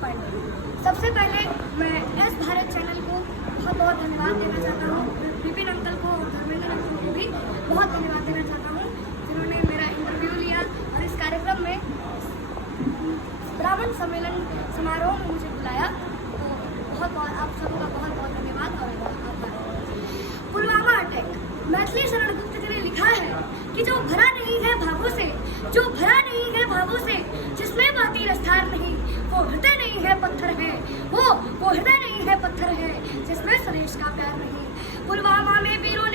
पाएंगे। सबसे पहले मैं एस भारत चैनल को बहुत बहुत धन्यवाद देना चाहता हूँ। विपिन अंकल को और धर्मेंद्र अंकल को भी बहुत धन्यवाद देना चाहता हूँ, जिन्होंने मेरा इंटरव्यू लिया और इस कार्यक्रम में ब्राह्मण सम्मेलन समारोह में मुझे बुलाया। तो बहुत बहुत आप सबका बहुत बहुत धन्यवाद और आभार। पुलवामा अटैक, मैथिली शरण गुप्त जी ने लिखा है कि जो भरा नहीं है भावों से, जो भरा नहीं है भावों से, जिसमें बहती रफ्तार नहीं, वो हृदय नहीं है पत्थर है, वो हृदय नहीं है पत्थर है, जिसमें स्वदेश का प्यार नहीं। पुलवामा में वीरों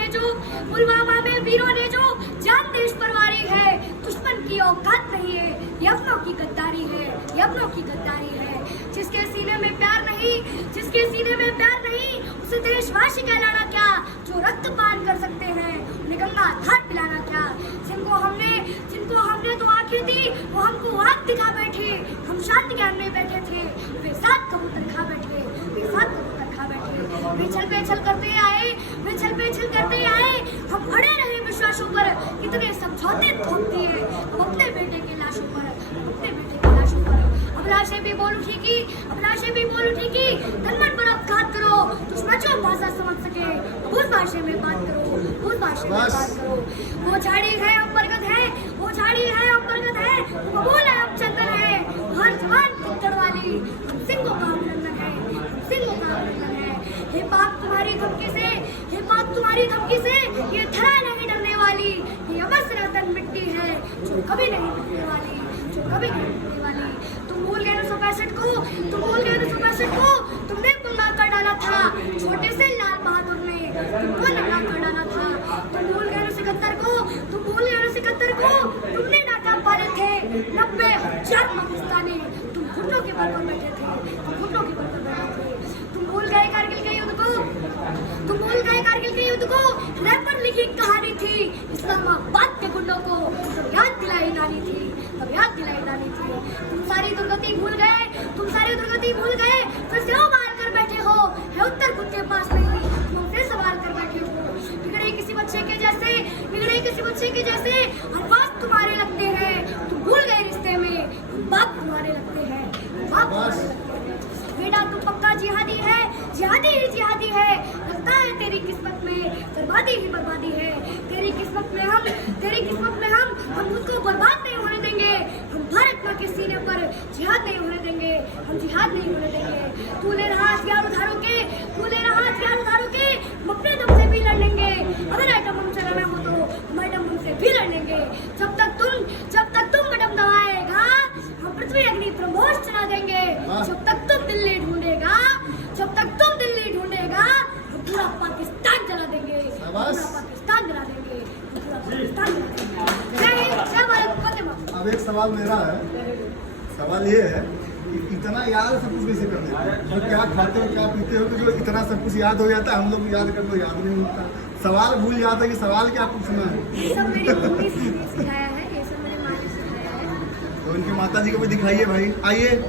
ने जो जान देश पर वारी है, दुश्मन की औकात नहीं है, ये अपनों की गद्दारी है, ये अपनों की गद्दारी है। जिसके सीने में प्यार नहीं, जिसके सीने में प्यार नहीं, उसे देशवासी कहलाना क्या। जो रक्त पान कर सकते हैं उन्हें गंगा घाट पिलाना क्या। जिनको हमने तो आंखें दी, वो हमको आग दिखा बैठे। हम शांति ज्ञान में बैठे थे, वे साथ कबूतर खा बैठे, वे साथ कबूतर खा बैठे। वे छल पे छल करते आए, वे छल पे छल करते आए। हम अड़े रहे विश्वासों पर, इतने समझौते थोप दिए अपने बेटे के लाशों पर, अपने बेटे के लाशों पर। अभिलाषे भी बोल उठी कि धनमन पर अपघात करो, दुश्मनों भाषा समझ सके, उस भाषा में बात करो, उस भाषा में बात करो। वो झाड़ी है हम बरगद है, वो झाड़ी है हम बरगद है, वो बोल है हम चंदन है। हर जवान पित्तड़ वाली हम सिंहों का अभिनंदन है, हम सिंहों का अभिनंदन है। हे पाक तुम्हारी धमकी से, हे पाक तुम्हारी धमकी से, ये धरा नहीं डरने वाली, ये अमर सनातन मिट्टी है जो कभी नहीं मिटने वाली, जो कभी नहीं मिटने वाली। तुम भूल गए 1965 को, तुम भूल गए 1965 को, तुमने पंगा कर डाला था छोटे से लाल बहादुर ने, तुमको नंगा कर डाला था। तुम भूल गए 1971 को, तुम भूल गए 1971 को, तुमने नाकाम पाले थे 90,000 पाकिस्तानी। तुम घुटनों के बल पर बैठे थे, तुम घुटनों के बल पर बैठे थे। तुम भूल गए कारगिल के युद्ध को, तुम भूल गए कारगिल के युद्ध को, रैप पर लिखी कहानी थी इस्लामाबाद के गुंडों को, तब याद दिलाई जानी थी, तब याद दिलाई जानी थी। तुम सारी दुर्गति भूल गए, तुम सारी दुर्गति भूल गए, फिर से मार कर बैठे हो, है उत्तर कुत्ते पास नहीं, तुम फिर सवाल कर बैठे हो। बिगड़े किसी बच्चे के जैसे, बिगड़े किसी बच्चे के जैसे, अल्फाज तुम्हारे लगते हैं। तुम भूल गए रिश्ते में बाप तुम्हारे लगते हैं, बाप तुम्हारे लगते हैं। बेटा तू पक्का जिहादी है, जिहादी ही जिहादी है। लगता है तेरी किस्मत में बर्बादी ही बर्बादी है। तेरी किस्मत में हम खुद को बर्बाद नहीं होने देंगे। हम भारत माँ के सीने पर जिहाद नहीं होने देंगे, हम जिहाद नहीं होने देंगे। तूने रहा हथियार उधारों के, तूने रहा हथियार उधारों के, हम अपने दम से भी लड़ लेंगे। अगर आइटम हम चलाना हो तो मैडम हमसे भी लड़ लेंगे। जब तक तुम मैडम दबाएगा, हम पृथ्वी अग्नि ब्रह्मोस चला देंगे। जब तक तुम दिल्ली ढूंढेगा, जब तक तुम दिल्ली ढूंढेगा, हम पूरा पाकिस्तान जला देंगे, पूरा पाकिस्तान जला देंगे, पूरा पाकिस्तान जला देंगे। जय हिंद, जय भारत, वंदे मातरम। अब एक सवाल मेरा है, सवाल ये है कि इतना याद सब कुछ कैसे कर देते हैं? जो क्या खाते हो क्या पीते हो कि जो इतना सब कुछ याद हो जाता है? हम लोग याद कर तो याद नहीं होता, सवाल भूल जाता है कि सवाल क्या पूछना है। ये सब मेरी मम्मी ने सिखाया है, ये सब मेरी माँ ने सिखाया है। तो उनकी माता जी को भी दिखाइए भाई, आइए।